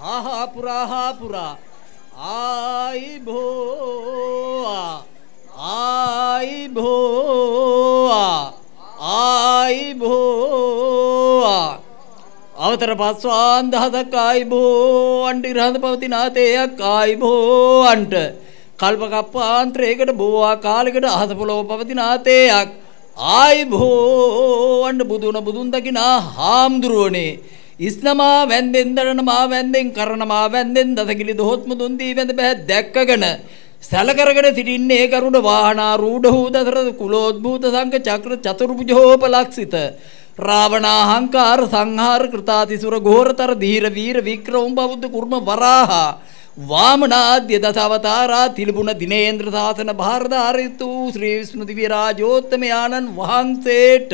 ha pura ai bhoa අවතර පස්වාන් දහසක් ආයි බෝ අන්ටි රහඳ පවතින ආතේයක් ආයි බෝ අන්ට කල්ප කප්පාන්තරයකට බෝවා කාලයකට අහස පොළොව පවතින ආතේයක් ආයි බෝ අන්ට බුදුන් දකිනා හාමුදුරුවනේ ඉස්නමා වැන්දෙන් දරනමා වැන්දෙන් කරනමා වැන්දෙන් දසකිලි දොහොත් මුදුන් දී වැඳ බෑ දැක්කගෙන සැලකරගෙන සිටින්නේ කරුණ වාහනාරූඪ වූ දසරථ කුලෝද්භූත සංඝ චක්‍ර චතුර්භුජෝපලක්ෂිත रावणाहंकार संहार कृतातिसुर घोरतर धीर वीर विक्रम बौद्ध कुर्म वराहा वामनाद्य दशावतारा तिलुपुन दिनेन्द्र शासन भारदारितु श्री विष्णु दिव्यराजोत्तम आनंद वहांसेट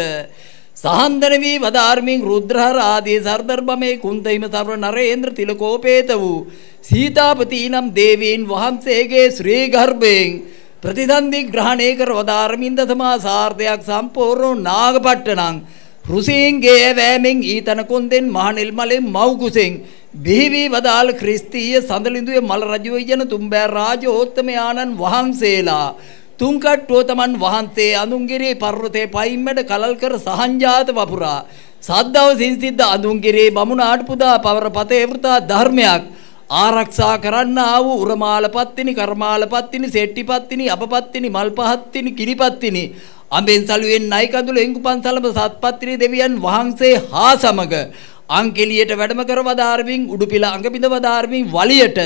सहांदनवी वदार्मिं रुद्रहर आदि सर्दर्भमे कुंतैम सर्व नरेंद्र तिलकोपेतवु सीतापतीनं देवीन वहांसेगे श्री गर्भें प्रतिसंधि ग्रहणे कर वदार्मिं दशमा सार्धයක් සම්පූර්ණ නාගපට්ටනං රුසින්ගේ වැමින් ඊතන කොන්දෙන් මහනිල් මලෙන් මව්කුසෙන් බිහිවි වදාළ ක්‍රිස්තීය සඳලිඳුවේ මල රජු යන තුම්බෑ රාජෝත්තම ආනන් වහන්සේලා තුන්කට්ටුව තමන් වහන්සේ අඳුන්ගිරේ පර්වතයේ පයින්මැඩ කලල් කර සහංජාත වපුරා සද්දව සින්සිද්ද අඳුන්ගිරේ බමුණාට පුදා පවර පතේ වෘතා ධර්මයක් ආරක්ෂා කරන්න ආව උරමාල පත්තිනි කර්මාල පත්තිනි සෙට්ටි පත්තිනි අපපත්තිනි මල් පහත්තිනි කිරිපත්තිනි අඹෙන් සලුවෙන් නයි කඳුල එංගු පන්සලම සත්පත්තිනි දෙවියන් වහන්සේ හා සමග අංකෙලියට වැඩම කර වදාරමින් උඩුපිල අඟබිඳ වදාරමින් වලියට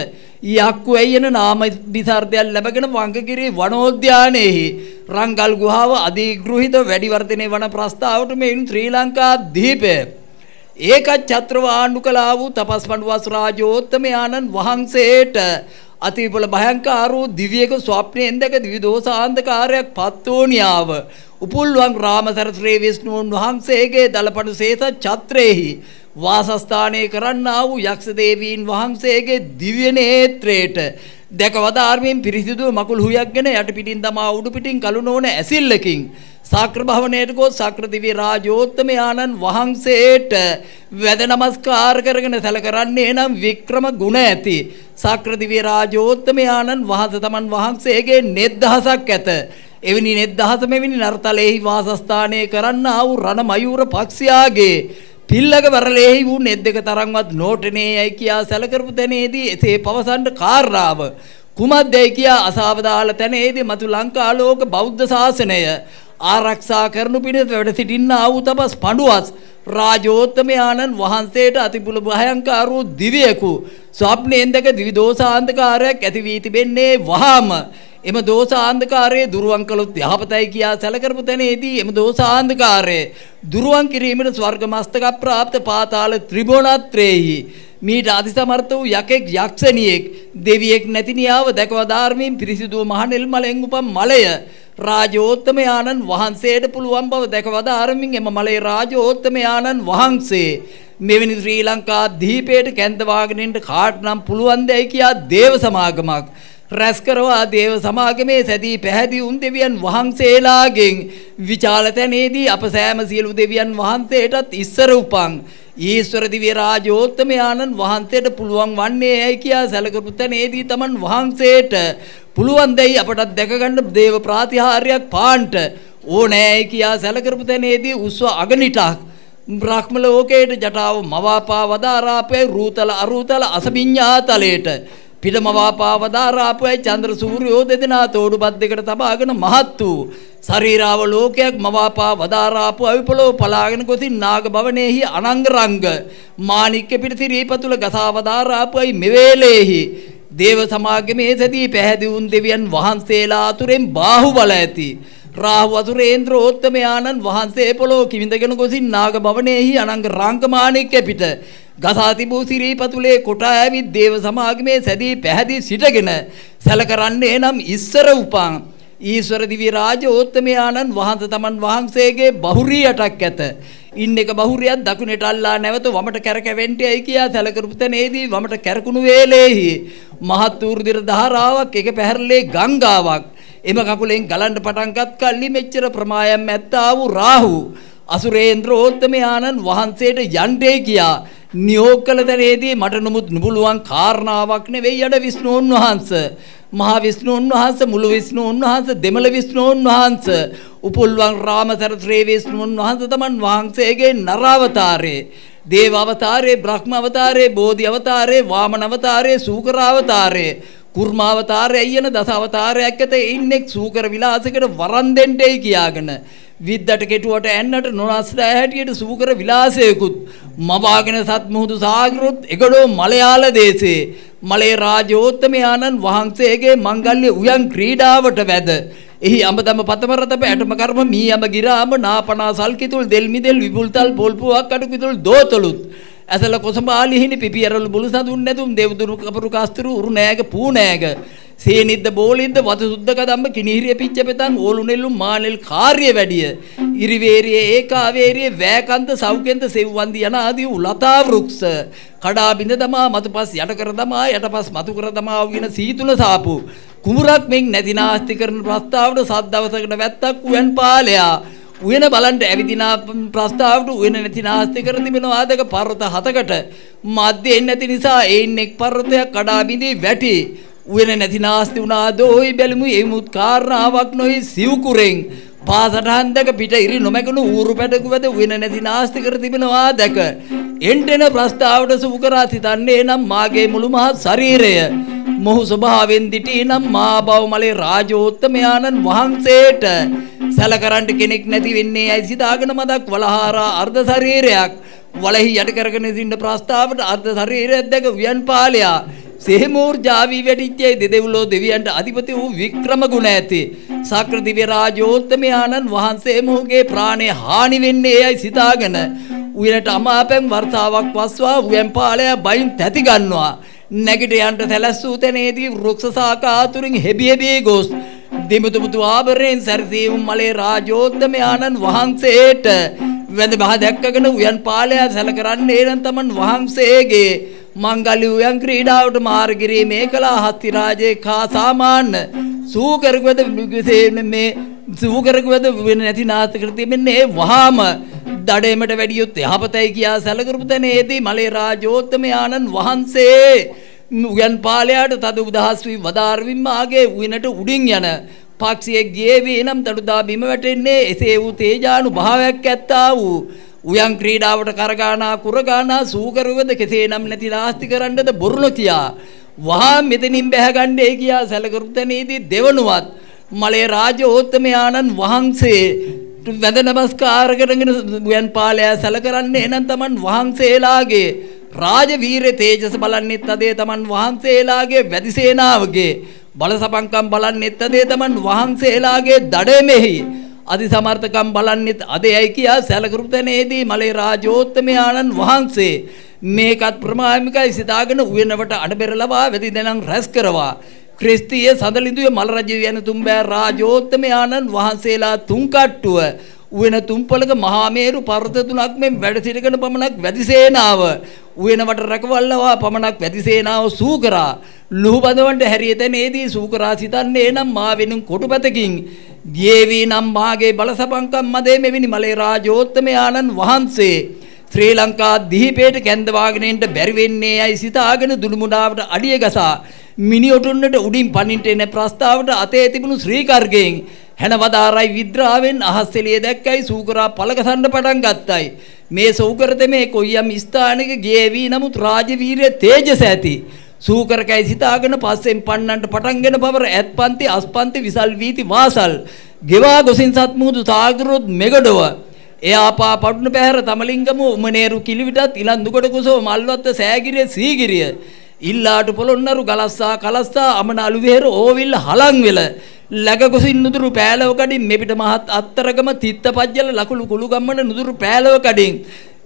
යක්කු ඇයන නාම විසර්දයක් ලැබගෙන වංගගිරි වනෝද්‍යානයේහි රංගල් ගුහාව අධිග්‍රහිත වැඩි වර්ධනයේ වන ප්‍රස්තාවට මෙයින් ශ්‍රී ලංකා දීපය ඒකත් ඡත්‍රව ආණ්ඩු කළා වූ තපස්පඬුවස් රාජෝත්තම ආනන් වහන්සේට අතිවිපුල භයංකාර වූ දිව්‍යක ස්වප්නයෙන් දැක දිවිදෝසාන්ධකාරයක් පත්වෝනියාව උපුල්වන් රාමසර ශ්‍රී විෂ්ණුන් වහන්සේගේ දලපඩු සේස ඡත්‍රයේහි වාසස්ථානයේ කරන්නා වූ යක්ෂ දේවීන් වහන්සේගේ දිව්‍ය නේත්‍රයට දැක වදාර්මින් පිරිසිදු මකුළු හුයක්ගෙන යට පිටින් දමා උඩු පිටින් කළු නොවන ඇසිල්ලකින් සාක්‍ර භවනයට ගොස් සක්‍ර දිව්‍ය රාජෝත්තම ආනන් වහන්සේට වැද නමස්කාර කරගෙන සැලකරන්නේ නම් වික්‍රම ගුණ ඇති සක්‍ර දිව්‍ය රාජෝත්තම ආනන් වහන්සේ තමන් වහන්සේගේ නෙද්දහසක් ඇත එවැනි නෙද්දහස මෙවැනි නර්තලෙහි වාසස්ථානයේ කරන්නා වූ රණ මයූර පක්ෂයාගේ පිල්ලක වරලෙහි වූ නෙද්දක තරම්වත් නෝටනේ යයි කියා සැලකරපු තැනේදී එසේ පවසන්න කාර්යාව කුමද්දයි කියා අසාවදාල තැනේදී මතු ලංකාලෝක බෞද්ධ ශාසනය ආරක්ෂා කරනු පිණිස වැඩ සිටින්නා වූ තපස් පඬුවස් රාජෝත්තම ආනන් වහන්සේට අතිපුල භයංකාර වූ දිව්‍යකු ස්වප්නයෙන් දැක දිවි දෝෂාන්ධකාරයක් ඇති වී තිබෙන්නේ වහාම එම දෝෂාන්ධකාරයේ දුරුවන් කළොත් යහපතයි කියා සැලකරපු තැනේදී එම දෝෂාන්ධකාරයේ දුරුවන් කිරීමට ස්වර්ග මස්තක ප්‍රාප්ත පාතාල ත්‍රිභුවනත්‍රයේහි මීට අධිසමර්ථ වූ යකෙක් යක්ෂණියෙක් දෙවියෙක් නැති නියාව දැකවදාර්මින් පිරිසිදු මහනෙල් මලෙන් උපන් මලය රාජෝත්තම ආනන් වහන්සේට පුළුවන් බව දැකවදාර්මින් එම මලේ රාජෝත්තම ආනන් වහන්සේ මෙවැනි ශ්‍රී ලංකා දීපයට කැඳවාගෙන ඉන්න කාටනම් පුළුවන් දැයි කියා දේව සමාගමක් රැස් කරවා දේව සමාගමේ සැදී පැහැදී උන් දෙවියන් වහන්සේලාගෙන් විචාල තැනේදී අප සෑම සියලු දෙවියන් වහන්සේටත් ඉස්සර උපන් ඊශ්වර දිව්‍ය රාජෝත්තම ආනන් වහන්සේට පුළුවන් වන්නේ ඇයි කියා සැලකපු තැනේදී තමන් වහන්සේට පුළුවන් දෙයි අපටත් දැක ගන්න දේව ප්‍රාතිහාර්යයක් පාන්ට ඕනෑයි කියා සැලකපු තැනේදී උස්ව අගනිටක් බ්‍රහ්ම ලෝකයට ජටාව මවාපා වදාරාපේ රූතල අරූතල අසබිඤ්ඤා තලයට පිටමවාපා වදාරාපේ චන්ද්‍ර සූර්යෝ දෙදෙනා තෝඩුපත් දෙකට තබාගෙන මහත් වූ ශරීරාව ලෝකයක් මවාපා වදාරාපු අවිපලෝ පලාගෙන ගොසින් නාග භවනේහි අනංග රංග මාණික්ක පිටිසිරීපතුල ගසා වදාරාපුයි මෙවේලේහි දේව සමාගමේ සදී පැහැදී වුන් දෙවියන් වහන්සේලා අතුරෙන් බාහුබල ඇති රාහු අසුරේන්ද්‍ර ඕත්තම ආනන් වහන්සේ පොළොව කිවිඳගෙන ගොසින් නාග භවනේහි අනංග රංග මාණික්ක පිට ගසා තිබූ සිරීපතුලේ කොටා ඇවිත් දේව සමාගමේ සැදී පැහැදී සිටගෙන සැලකරන්නේ නම් ඉස්සර උපන් ඊශ්වර දිව්‍ය රාජෝත්තම ආනන් වහන්සේ තමන් වහන්සේගේ බහුරියටක් ඇත ඉන්න එක බහුරියක් දකුණට අල්ලා නැවත වමට කැරකෙවෙන්ටයි කියා සැලකරපු තැනේදී වමට කැරකුණු වේලේහි මහත් ඌර්දිර ධාරාවක් එක පැහැරලේ ගංගාවක් එම කකුලෙන් ගලන්න පටන් ගත් කල්ලි මෙච්චර ප්‍රමාණයක් ඇත්තා වූ රාහු අසුරේන්ද්‍රෝත්තමයාණන් වහන්සේට යන්ටේ කියා නියෝග කළ තැනේදී මට නමුත් නුඹුලුවන් කාරණාවක් නෙවෙයි අඩ විෂ්ණුන් වහන්සේ මහා විෂ්ණුන් වහන්සේ මුළු විෂ්ණුන් වහන්සේ දෙමළ විෂ්ණුන් වහන්සේ උපුල්වන් රාමතර ශ්‍රී විෂ්ණුන් වහන්සේ තමන් වහන්සේගේ නර අවතාරේ දේව අවතාරේ බ්‍රහ්ම අවතාරේ බෝධි අවතාරේ වාමන අවතාරේ සූකර අවතාරේ කුර්ම අවතාරය යන දස අවතාරයක් ඇත ඉන්නෙක් සූකර විලාසයකට වරන් දෙන්නයි කියාගෙන විද්දට කෙටුවට ඇන්නට නොනස්ලා හැටියට සූකර විලාසයකුත් මවාගෙන සත් මුහුදු සාගරොත් එගඩෝ මලයාල දේශේ මලේ රාජෝත්තමයාණන් වහන්සේගේ මංගල්‍ය උයන් ක්‍රීඩාවට වැද එහි අඹදම පතම රත පැටම කර්ම මී අඹ ගිරාම නාපනා සල්කිතුල් දෙල් මිදෙල් විපුල්තල් පොල්පුවක් අඩුකිතුල් දෝතලුත් ඇසල කොසඹාලිහිනි පිපියරළු බුළු සඳුන් නැතුම් දෙව්දුරු කපුරු කස්තුරු උරු නෑග පූ නෑග සේනිද්ද බෝලිද්ද වතු සුද්ධක දම්ම කිනිහිරිය පිච්ච පෙතන් ඕලු නෙල්ලු මානෙල් කාර්ය වැඩිය ඉරිවේරිය ඒකාවේරිය වෑකන්ත සෞඛ්‍යන්ත සෙව්වන්දි යන ආදී උලතා වෘක්ෂ කඩා බිඳ දමා මතුපස් යට කර දමා යටපස් මතු කර දමා වුණ සීතුල සාපු කුඹුරක් මෙන් නැති නාස්ති කරන ප්‍රස්තාවට සත් දවසකට වැත්තක් උයන් පාලයා උයන බලන්ට ඇවිදිනා ප්‍රස්තාවට උයන නැති නාස්ති කර තිබෙනවා ආදක පර්වත 7කට මැදෙන් නැති නිසා ඒන් එක් පර්වතයක් කඩා බිඳී වැටි උයන නැති නාස්ති වුණා දෝයි බැලමු එමුත් කාරණාවක් නොයි සිව්කුරෙන් පාසටහන් දෙක පිට ඉරි නොමැකුණු ඌරු පැටකු වැද උයන නැති නාස්ති කර තිබෙනවා දැක එන්ටෙන ප්‍රස්තාවට සූකරා සිතන්නේ නම් මාගේ මුළු මහත් ශරීරය මොහු ස්වභාවයෙන් දිටී නම් මා බව මලේ රාජෝත්තමයාණන් වහන්සේට සැලකරන්ට කෙනෙක් නැති වෙන්නේ ඇයි සිතාගෙන මදක් වලහාරා අර්ධ ශරීරයක් වලහි යට කරගෙන සින්න ප්‍රස්තාවට අර්ධ ශරීරයක් දැක වියන් පාලයා සේමූර්ජාවී වැටිච්චේ දෙදෙව්ලෝ දෙවියන්ට අධිපති වූ වික්‍රම ගුණ ඇති සක්‍ර දිව්‍ය රාජෝත්තමයාණන් වහන්සේ මොහුගේ ප්‍රාණය හානි වෙන්නේ ඇයි සිතාගෙන උයනට අමාපැන් වර්තාවක් වස්වා උයන් පාලයා බයින් තැති ගන්නවා නැගිට යන්ට සැලැස්සූ තැනේදී වෘක්ෂ ශාඛා අතුරින් හෙබි ගොස් දිමුතුමුතු ආභරණයෙන් සැරසීම මලේ රාජෝත්තමයාණන් වහන්සේට වැඳ බහ දැක්කගෙන උයන් පාලයා සැලකරන්නේ නම් තමන් වහන්සේගේ මංගල්‍ය උයන් ක්‍රීඩාවට මාර්ගිරී මේකලා හස්ති රාජේ කා සාමාන්‍ය සූකරකවද මේ සූකරකවද වෙන නැති නාස්ති කර තිබෙන්නේ වහාම දඩේමට වැඩියොත් යහපතයි කියා සැලකරුපු තැනේදී මලේ රාජෝත්තමයාණන් වහන්සේ උයන් පාලයාට තද උදහස් වී වදාරවින් මාගේ උයනට උඩින් යන පක්ෂියෙක් ගියේ වේ නම් තඩුදා බිම වැටෙන්නේ එසේ වූ තේජානු භාවයක් ඇත්තා වූ උයන් ක්‍රීඩාවට කරගානා කුරගානා සූකරුවද කෙසේනම් නැති නාස්ති කරන්නද බොරුණු කියා වහා මෙතනින් බැහැගන්නේ කියා සැලකරු තැනේදී දෙවනුවත් මලේ රාජෝත්තමයාණන් වහන්සේ වැඳ නමස්කාර කරගෙන උයන් පාලයා සැලකරන්නේ නම් තමන් වහන්සේලාගේ රාජවීර තේජස බලන්නෙත් අදේ තමන් වහන්සේලාගේ වැදි සේනාවගේ බලසපංකම් බලන්නෙත් අදේ තමන් වහන්සේලාගේ දඩමෙහි අධි සමර්ථකම් බලන්නෙත් අදේයි කියා සැලකරු තැනේදී මලේ රාජෝත්තමයාණන් වහන්සේ මේකත් ප්‍රමාණිකයි සිතාගෙන උයනවට අඩබෙරලවා වැදි දෙනන් රැස් කරවා ක්‍රිස්තිය සඳලිඳුවේ මල රජු යන තුම්බෑ රාජෝත්තමයාණන් වහන්සේලා තුන් කට්ටුව උයන තුම්පලක මහා මේරු පර්වත තුනක් මෙන් වැඩ සිටගෙන පමණක් වැදි සේනාව උයනවට රැකවල්ලවා පමණක් වැදි සේනාව සූකරා ලුහුබඳවන්ට හැරිය තැනේදී සූකරා සිතන්නේ නම් මා වෙනුම් කොටුපතකින් ගියේවි නම් මාගේ බලසපංකම් මදේ මෙවැනි මලේ රාජෝත්තමයාණන් වහන්සේ ශ්‍රී ලංකා දීපේට කැඳවාගෙන එන්න බැරි වෙන්නේ ඇයි සිතාගෙන දුළුමුඩාවට අඩිය ගසා මිනිඔටුන්නට උඩින් පනින්ට එන ප්‍රස්තාවට අතේ තිබුණු ශ්‍රීකර්ගයෙන් හැනවදාරයි විද්‍රාවෙන් අහස්සෙලිය දැක්කයි සූකරා පළකසන්න පටන් ගත්තයි මේ සූකරතමේ කොයියම් ස්ථානයක ගියේවි නමුත් රාජවීරිය තේජස ඇති සූකරකයි සිතාගෙන පස්සෙන් පන්නන්ට පටන්ගෙන පවර ඇත්පන්ති අස්පන්ති විසල් වීති වාසල් ගෙවා ගොසින් සත්මුහුදු සාගරොත් මෙගඩව එයාපා පටුන පැහැර තමලිංගම උමනේරු කිලිවිටත් ඉලන්දුකොට කුසව මල්වත්ත සෑගිරිය සීගිරිය ඉල්ලාට පොළොන්නරු ගලස්සා කලස්සා අමන අලුවේර ඕවිල් හලංවෙල ලැගගොසින් නුදුරු පෑලව කඩින් මෙපිට මහත් අත්තරගම තිත්ත පජ්ජල ලකුළු කුළු ගම්මන නුදුරු පෑලව කඩින්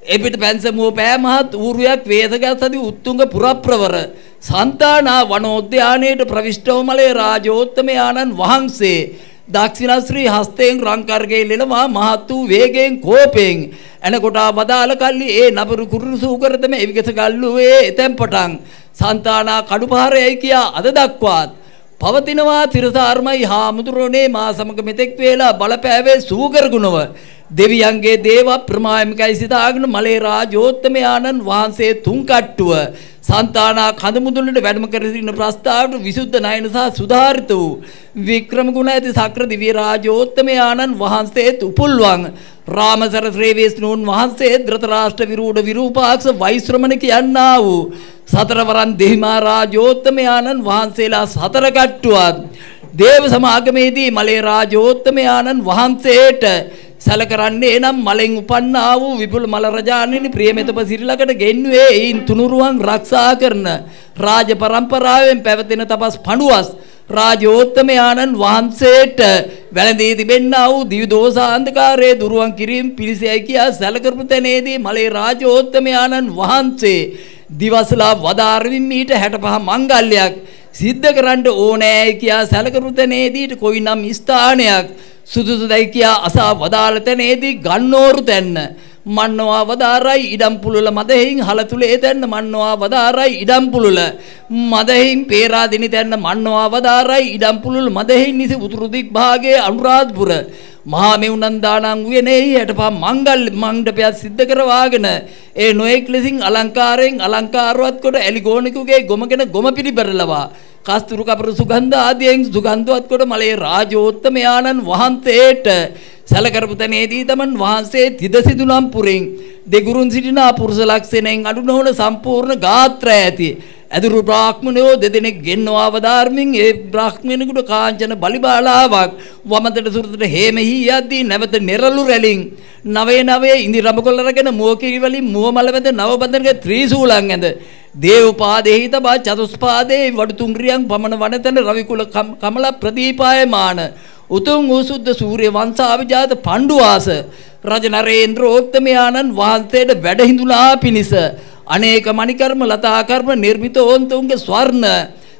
එපිට පැන්සමුව පෑ මහත් ඌරුවක් වේසගත් සදි උත්තුංග පුරප්‍රවර සන්තානා වනෝද්‍යානයට ප්‍රවිෂ්ඨව මලේ රාජෝත්තමයාණන් වහන්සේ දක්ෂිණශ්‍රී හස්තයෙන් රංකර්ගේ ලෙනවා මහත් වූ වේගයෙන් කෝපයෙන් එනකොටා වදාළ කල්ලි ඒ නබරු කුරුරු සූකරතම එවිගස ගල්ලුවේ එතැන් පටන් සන්තානා කඩුපහරයයි කියා අද දක්වාත් පවතිනවා තිරසාර්මයි හාමුදුරනේ මා සමග මෙතෙක් වේලා බලපෑවේ සූකර ගුණව දෙවියන්ගේ දේව ප්‍රමායමිකයි සිතාගෙන මලේ රාජෝත්තමයාණන් වහන්සේ තුන් කට්ටුව සන්තානා කඳමුදුනට වැඩම කර සිටින ප්‍රස්තාවට විසුද්ධ නයන සහ සුධාරිත වූ වික්‍රම ගුණ ඇති සක්‍ර දිව්‍ය රාජෝත්තමයාණන් වහන්සේත් උපුල්වන් රාමසර ශ්‍රේවේස්නූන් වහන්සේ ධෘතරාෂ්ට්‍ර විරූඪ විරූපාක්ෂ වෛශ්‍රමණ කියන්නා වූ සතරවරන් දෙහිමා රාජෝත්තමයාණන් වහන්සේලා සතර කට්ටුවත් දේව සමාගමේදී මලේ රාජෝත්තමයාණන් වහන්සේට සැලකරන්නේ නම් මලෙන් උපන්නා වූ විපුල මල රජාණෙනි ප්‍රියමෙතප සිරිලකට ගෙන්වේ එයින් තුනුරුවන් ආරක්ෂා කරන රාජ පරම්පරාවෙන් පැවතෙන තපස් පඬුවස් රාජෝත්තමයාණන් වහන්සේට වැළඳී තිබෙන්නා වූ දිවි දෝෂාන්ධකාරයේ දුරුවන් කිරීම පිණිසයි කියා සැලකරපු තැනේදී මලේ රාජෝත්තමයාණන් වහන්සේ දිවසලා වදාරමින් මීට 65 මංගල්‍යයක් සිද්ධ කරන්න ඕනෑ කියා සැලකපු තැනේදී කොයිනම් ස්ථානයක් සුදුසුදයි කියා අසා වදාළ තැනේදී ගන්නෝරු තැන්න මන්නවා වදාරයි ඉඩම් පුලුල මදෙහින් හලතුලේ තැන්න මන්නවා වදාරයි ඉඩම් පුලුල මදෙහින් පේරාදිනි තැන්න මන්නවා වදාරයි ඉඩම් පුලුල මදෙහින් නිසි උතුරු දික් භාගයේ අනුරාධපුර මහා මෙවුනන් දානං උයනේහි 65 මංගල් මණ්ඩපයක් සිද්ධ කරවාගෙන ඒ නොඑක් ලෙසින් අලංකාරයෙන් අලංකාරවත් කොට එලිගෝනිකුගේ ගොමගෙන ගොම පිළිබරලවා කස්තුරු කපරු සුගන්ධ ආදියෙන් සුගන්ධවත් කොට මලේ රාජෝත්තමයාණන් වහන්සේට සැලකරපු තැනේදී තමන් වහන්සේ තිදසිදුනම් පුරින් දෙගුරුන් සිටිනා පුරුෂ ලක්ෂණයෙන් අඩු නොවන සම්පූර්ණ ගාත්‍රය ඇති ඇදුරු බ්‍රාහ්මණයෝ දෙදෙනෙක් ගෙන්වා වදාරමින් ඒ බ්‍රාහ්මණයෙකුට කාංචන බලිබාලාවක් වමතට සුරතට හේමෙහි යද්දී නැවත නිරලු රැලින් නවයේ ඉඳි රඹකොළ රගෙන මුවකිරි වලින් මුව මල වැද නව බඳනක ත්‍රිශූලං ඇඳ දේව පාදෙහි තබා චතුස්පාදේ වඩු තුංග්‍රියන් පමණ වනතන රවිකුල කමල ප්‍රදීපායමාන උතුම් වූ සුද්ධ සූර්ය වංශාවිජාත පණ්ඩුවාස රජ නරේන්ද්‍රෝත්තමයාණන් වහන්සේට වැඩ හිඳුලා පිණිස අනේක මණිකර්ම ලතා කර්ම නිර්මිත ඕන්තුන්ගේ ස්වර්ණ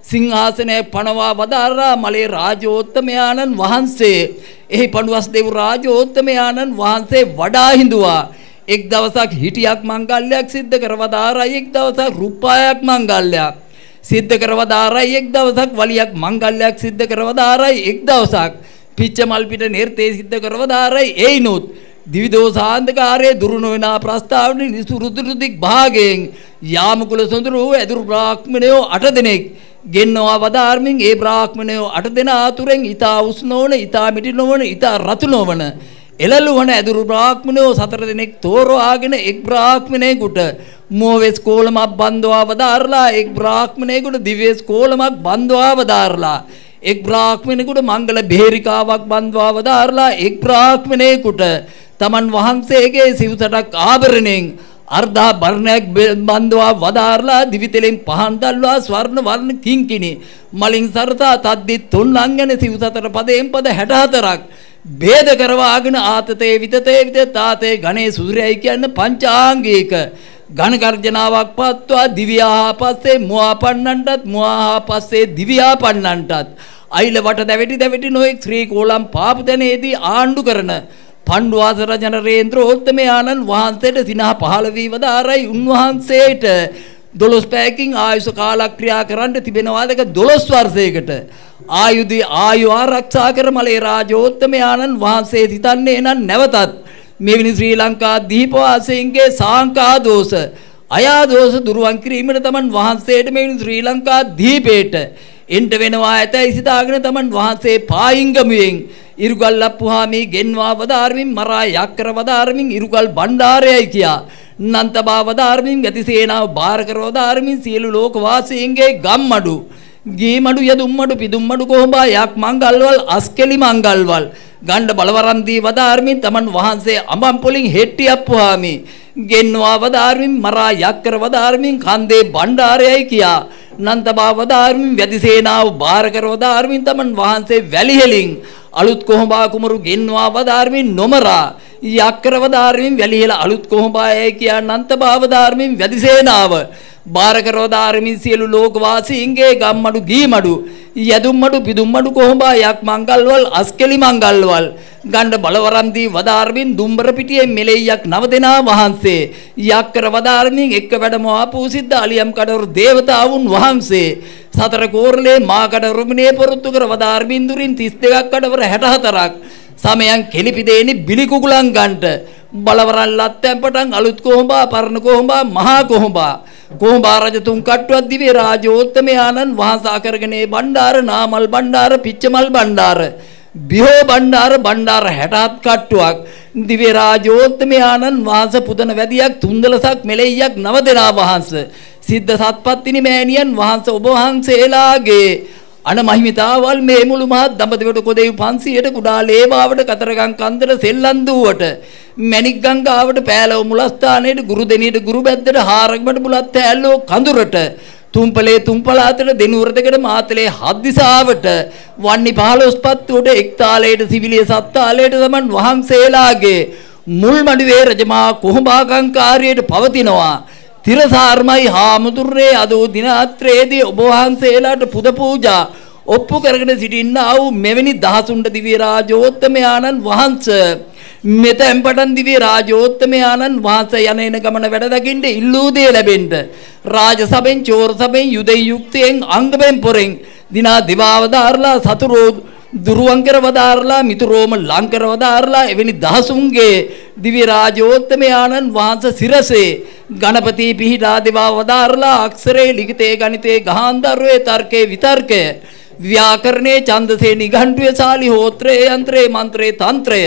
සිංහාසනය පනවා වදාරා මලේ රාජෝත්තමයාණන් වහන්සේ එහි පඬුවස් දෙව් රාජෝත්තමයාණන් වහන්සේ වඩා හිඳුවා එක් දවසක් හිටියක් මංගල්‍යයක් සිද්ධ කරවදාරයි එක් දවසක් රුප්පායක් මංගල්‍යයක් සිද්ධ කරවදාරයි එක් දවසක් වලියක් මංගල්‍යයක් සිද්ධ කරවදාරයි එක් දවසක් පිච්ච මල් පිට නිර්තේ සිද්ධ කරවදාරයි ඒනොත් දිවි දෝෂාන්ධකාරයේ දුරු නොවන ප්‍රස්තාවනි නිසුරුදුරු දික් භාගයෙන් යාමකුල සොඳුරු ඇදුරු බ්‍රාහ්මණයෝ 8 දෙනෙක් ගෙන්නවා වදාරමින් ඒ බ්‍රාහ්මණයෝ 8 දෙනා අතුරෙන් ඊතා උස් නොවන ඊතා මිටි නොවන ඊතා රතු නොවන එළළුවන ඇදුරු බ්‍රාහ්මණයෝ 4 දෙනෙක් තෝරාගෙන එක් බ්‍රාහ්මණයෙකුට මෝවෙස් කෝලමක් බන්දවා වදාරලා එක් බ්‍රාහ්මණයෙකුට දිව්‍යස් කෝලමක් බන්දවා වදාරලා එක් බ්‍රාහ්මණයෙකුට මංගල බේරිකාවක් බන්දවා වදාරලා එක් බ්‍රාහ්මණයෙකුට තමන් වහන්සේගේ සිවුසටක් ආභරණයෙන් අර්ධා බර්ණයක් බන්දවා වදාරලා දිවිතෙලෙන් පහන් දැල්වා ස්වර්ණ වර්ණ කිංකිණි මලින් සරසා තද්දි තුන්ලංගන සිවුසතර පදයෙන් පද 64ක් ભેද කරවාගෙන ආතතේ විතතේ විතතාතේ ගණේ සූර්යයි කියන පංචාංගික ඝන ගර්ජනාවක් පත්වා දිව්‍යාහා පස්සේ මුවා පන්නන්ටත් මුවාහා පස්සේ දිව්‍යා පන්නන්ටත් අයිල වට දැවෙටි නොඑක් ශ්‍රී කෝලම් පාපු තැනේදී ආණ්ඩු කරන පණ්ඩුවාස රජ නරේන්ද්‍රෝත්තමයාණන් වහන්සේට සිනහ පහළ වී වදාරයි උන්වහන්සේට 12 පැයකින් ආයුෂ කාලක්‍රියා කරන්න තිබෙනවාදක 12 වර්ෂයකට ආයු ආරක්ෂා කර මලේ රාජෝත්තමයාණන් වහන්සේ සිතන්නේ නම් නැවතත් මෙවැනි ශ්‍රී ලංකා දීපවාසීන්ගේ සාංකා දෝෂ අයා දෝෂ දුරුවන් කිරීමට තමන් වහන්සේට මෙවැනි ශ්‍රී ලංකා දීපේට එන්ට වෙනවා ඇතැයි සිතාගෙන තමන් වහන්සේ පායිංගමුවෙන් ඉරුගල් ලප්පුහාමි ගෙන්වා වදාරමින් මරා යක්කර වදාරමින් ඉරුගල් බණ්ඩාරයයි කියා නන්තබා වදාරමින් ගතිසේනාව බාර කර වදාරමින් සියලු ලෝක වාසීන්ගේ ගම්මඩු ගීමඩු යදුම්මඩු පිදුම්මඩු කොහොඹා යක් මංගල්වල් අස්කෙලි මංගල්වල් ගණ්ඩ බලවරන් දී වදාරමින් තමන් වහන්සේ අඹන් පොලින් හෙට්ටි අප්පුහාමි ගෙන්වා වදාරමින් මරා යක්කර වදාරමින් කන්දේ බණ්ඩාරයයි කියා නන්තබා වදාරමින් වැදිසේනාව බාර කර වදාරමින් තමන් වහන්සේ වැලිහෙලින් අලුත් කොහොඹා කුමරු ගෙන්වා වදාරමින් නොමරා යක්කර වදාරමින් වැලිහෙල අලුත් කොහොඹායයි කියා නන්තබා වදාරමින් වැදිසේනාව බාර කර වදාරමින් සියලු ලෝක වාසීන්ගේ ගම්මඩු ගීමඩු යදුම්මඩු පිදුම්මඩු කොහොඹා යක් මංගල්වල් අස්කෙලි මංගල්වල් ගණ්ඩ බලවරම් දී වදාරමින් දුම්බර පිටියේ මෙලෙයියක් 9 දෙනා වහන්සේ යක්කර වදාරමින් එක්ක වැඩම ආපු සිද්ධ අලියම් කඩවරු දේවතාවුන් වහන්සේ සතර කෝරළේ මාකඩ රුමිනේ පොරොත්තු කර වදාරමින් දුරින් 32ක් කඩවර 64ක් සමයන් කෙලිපිදේනි බිලි කුකුලන් ගන්නට බලවරන් ලත්තැන් පටන් අලුත් කොහොඹා පරණ කොහොඹා මහා කොහොඹා රජතුන් කට්ටුවක් දිව්‍ය රාජෝත්තමයාණන් වහන්සේ කරගනේ බණ්ඩාර නාමල් බණ්ඩාර පිච්චමල් බණ්ඩාර බිහෝ බණ්ඩාර 67 කට්ටුවක් දිව්‍ය රාජෝත්තමයාණන් වහන්සේ පුදන වැදියක් තුන්දලසක් මෙලෙයියක් නව දෙනා වහන්සේ සිද්ධ සත්පත්තිනි මෑණියන් වහන්සේ ඔබ වහන්සේලාගේ අනමහිමිතාවල් මේ මුළු මහත් දඹදිවට කොදෙව් 500ට කුඩා ලේවාවට කතරගම් කන්දර සෙල්ලම් දුවට මණික් ගංගාවට පෑලව මුලස්ථානයේට ගුරු දෙනියට ගුරු බැද්දට හාරගමට බුලත් ඇල්ලෝ කඳුරට තුම්පලේ තුම්පලාතට දෙනුවර දෙකට මාතලේ හත් දිසාවට වන්නි 15 පත්තුවට එක්තාලයට සිවිලිය සත්තාලයට සමන් වහන්සේලාගේ මුල් මඩුවේ රජමා කොහොඹාකංකාරයට පවතිනවා තිරසාර්මයි හාමුදුරේ අදෝ දිනාත්‍රයේදී ඔබ වහන්සේලාට පුද පූජා ඔප්පු කරගෙන සිටින්නා වූ මෙවැනි දහසුන්ට දිව්‍ය රාජෝත්තමයාණන් වහන්සේ මෙතෙන් පටන් දිව්‍ය රාජෝත්තමයාණන් වහන්සේ යන එන ගමන වැඩ දකින්න ඉල්ලූ දේ ලැබෙන්න රාජ සභෙන් චෝර සභෙන් යුදේ යුක්තයෙන් අංගබෙන් පොරෙන් දිනා දිවාවදාරලා සතුරෝ දුරුවංකර වදාරලා මිතුරෝම ලංකර වදාරලා එවැනි දහසුන්ගේ දිව්‍ය රාජෝත්තමයාණන් වහන්සේ සිරසේ ගණපති පිහිටා දේවා වදාරලා අක්ෂරේ ලිඛිතේ ගණිතේ ගහාන්දරුවේ තර්කේ විතර්කය ව්‍යාකරණේ ඡන්දසේ නිඝණ්ඨුවේ සාලි හෝත්‍රේ යන්ත්‍රේ මන්ත්‍රේ තන්ත්‍රය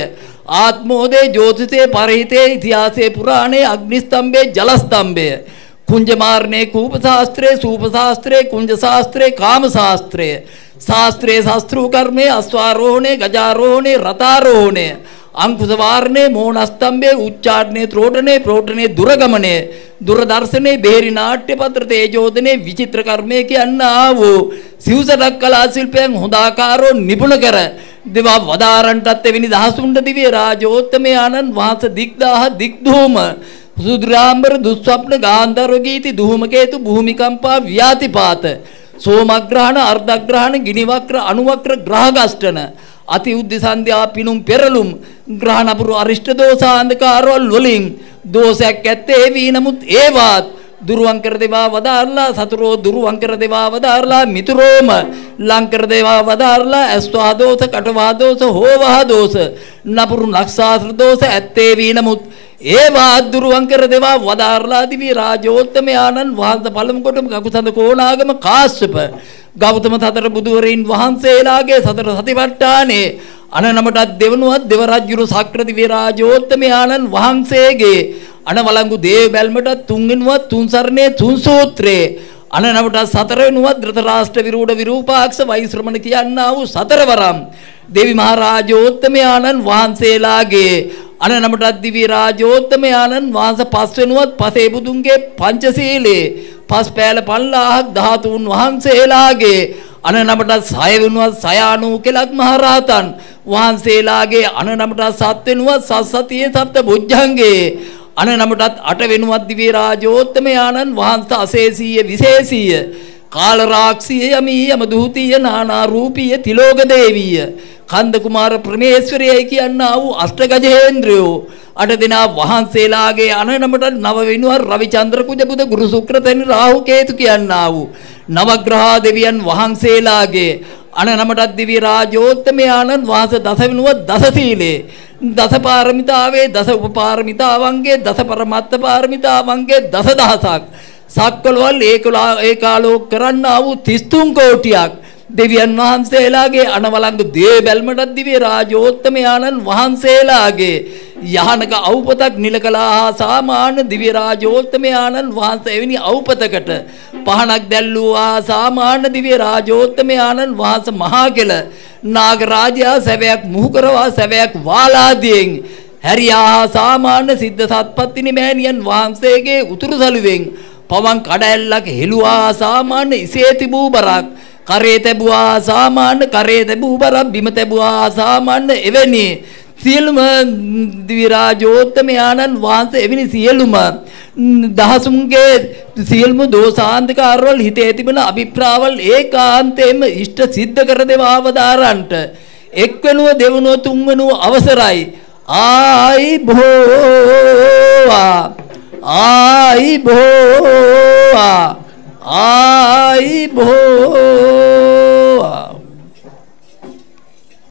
ආත්මෝදේ ජෝතිෂේ පරහිතේ ඉතිහාසයේ පුරාණේ අග්නිස්තම්භේ ජලස්තම්භය කුංජමාර්ණේ කූප ශාස්ත්‍රේ සූප ශාස්ත්‍රේ කුංජ ශාස්ත්‍රේ කාම ශාස්ත්‍රය ශාස්ත්‍රයේ ශාස්ත්‍රු කර්මයේ අස්වාරෝහණේ ගජාරෝහණේ රතාරෝහණේ अंकुश वारने मोहनस्तंभे उच्चारणे त्रोटने प्रोटने दुर्गमने दूरदर्शने बेहरी नाट्य पत्र तेजोदने विचित्र कर्मे के अन्नावो शिवसरक कला शिल्पें हुदाकारो निपुण कर दिवा वदारंटत्ते विनि दहसुंड दिव्य राजोत्तमे आनंद वहां से दिग्दाह दिग्धूम सुद्रांबर दुस्वप्न गांधर्वगीति धूमकेतु भूमिकंपा व्यातिपात सोमग्रहण अर्धग्रहण गिनिवक्र अणुवक्र ग्रहगाष्टन अति उद्दि संध्या पिनुम पेरलुम ग्रहणपुर अरिष्ट दोषा अंधकारवल वलिंग दोषයක් ඇත්තේ වී නමුත් ඒවත් දුරුවංකර දේවා වදාarලා සතුරෝ දුරුවංකර දේවා වදාarලා මිතුරෝම ලංකර දේවා වදාarලා අස්වා දෝෂ කටවා දෝෂ හෝවා දෝෂ නපුරු නක්ෂාත්‍ර දෝෂ ඇත්තේ වී නමුත් ඒවත් දුරුවංකර දේවා වදාarලා දිවි රාජෝත්තම ආනන් වහන්සේ පළමු කොටම කකුසඳ කෝණාගම කාශ්‍යප ගෞතම සතර බුදුවරින් වහන්සේලාගේ සතර සතිපට්ඨානේ අනනමටත් දෙවනුවත් දෙවරජ්ජුරු සක්‍ර දිව්‍ය රාජෝත්තම ආනන් වහන්සේගේ අනවලංගු දේව බැල්මට තුන්වෙනුවත් තුන් සරණේ තුන් සූත්‍රේ අනනමට සතරවෙනුවත් ධෘතරාෂ්ට්‍ර විරූඪ විරූපාක්ෂ වෛශ්‍රමණ කියන්නා වූ සතරවරම් දේවි මහරජෝත්තම ආනන් වහන්සේලාගේ අනනමට දිව්‍ය රාජෝත්තම ආනන් වහන්සේ පස්වෙනුවත් පසේ බුදුන්ගේ පංචශීලයේ පස් පෑල 5000ක් 13 වහන්සේලාගේ අනනමට සයවෙනුවත් සයානු කෙලක් මහරහතන් වහන්සේලාගේ අනනමට සත්වෙනුවත් සත්සතියේ සත්ත බුද්ධංගේ අනනමටත් අටවෙනුවත් දිව්‍ය රාජෝත්තම ආනන් වහන්සේ අශේෂීය විශේෂීය කාලරාක්ෂීය යමී යමදූතීය නානා රූපීය තිලෝක දේවීය කන්ද කුමාර ප්‍රමේශ්වරයයි කියන්නා වූ අෂ්ටගජේන්ද්‍රයෝ අට දෙනා වහන්සේලාගේ අනනමට නවවෙනුවත් රවිචන්ද්‍ර කුජ බුද ගුරු ශුක්‍ර තෙනි රාහු කේතු කියන්නා වූ නවග්‍රහ දෙවියන් වහන්සේලාගේ අනනමට දිව්‍ය රාජෝත්තම ආනන් වහන්සේ දසවෙනුවත් දසසීලේ දස පාරමිතාවේ දස උපපාරමිතාවන්ගේ දස පරමත්ත පාරමිතාවන්ගේ දසදහසක් සක්වලවල් ඒකාලෝක කරන්නා වූ 33 කෝටියක් දෙවියන් වහන්සේලාගේ අනවලංගු දේ බැල්මට දිව්‍ය රාජෝත්තම ආනන් වහන්සේලාගේ යහනක අවපතක් නිලකලා සාමාන්‍ය දිව්‍ය රාජෝත්තම ආනන් වහන්සේ එවැනි අවපතකට පහනක් දැල්ලුවා සාමාන්‍ය දිව්‍ය රාජෝත්තම ආනන් වහන්සේ මහා කෙල නාග රාජයා සැවයක් මුහු කරවා සැවයක් වාලාදියෙන් හැරියා සාමාන්‍ය සිද්ධ සත්පත්තිනි මෑණියන් වහන්සේගේ උතුරු සළුවෙන් පවන් කඩැල්ලක් හෙළුවා සාමාන්‍ය ඉසේ තිබූ බරක් කරේ තැබුවා සාමාන්‍ය කරේ තැබූ බරක් බිම තැබුවා සාමාන්‍ය එවැනි සියලුම දිව්‍ය රාජෝත්තම ආනන් වහන්සේ එවැනි සියලුම දහසුන්ගේ සියලුම දෝෂාන්තකාරවල හිතේ තිබෙන අභිප්‍රාවල් ඒකාන්තයෙන්ම ඉෂ්ට සිද්ධ කර දේවා අවදාරන්ට එක්වෙනුව දෙවනුව තුන්වෙනුව අවසරයි ආයි භෝවා ආයි භෝවා ආයි භෝ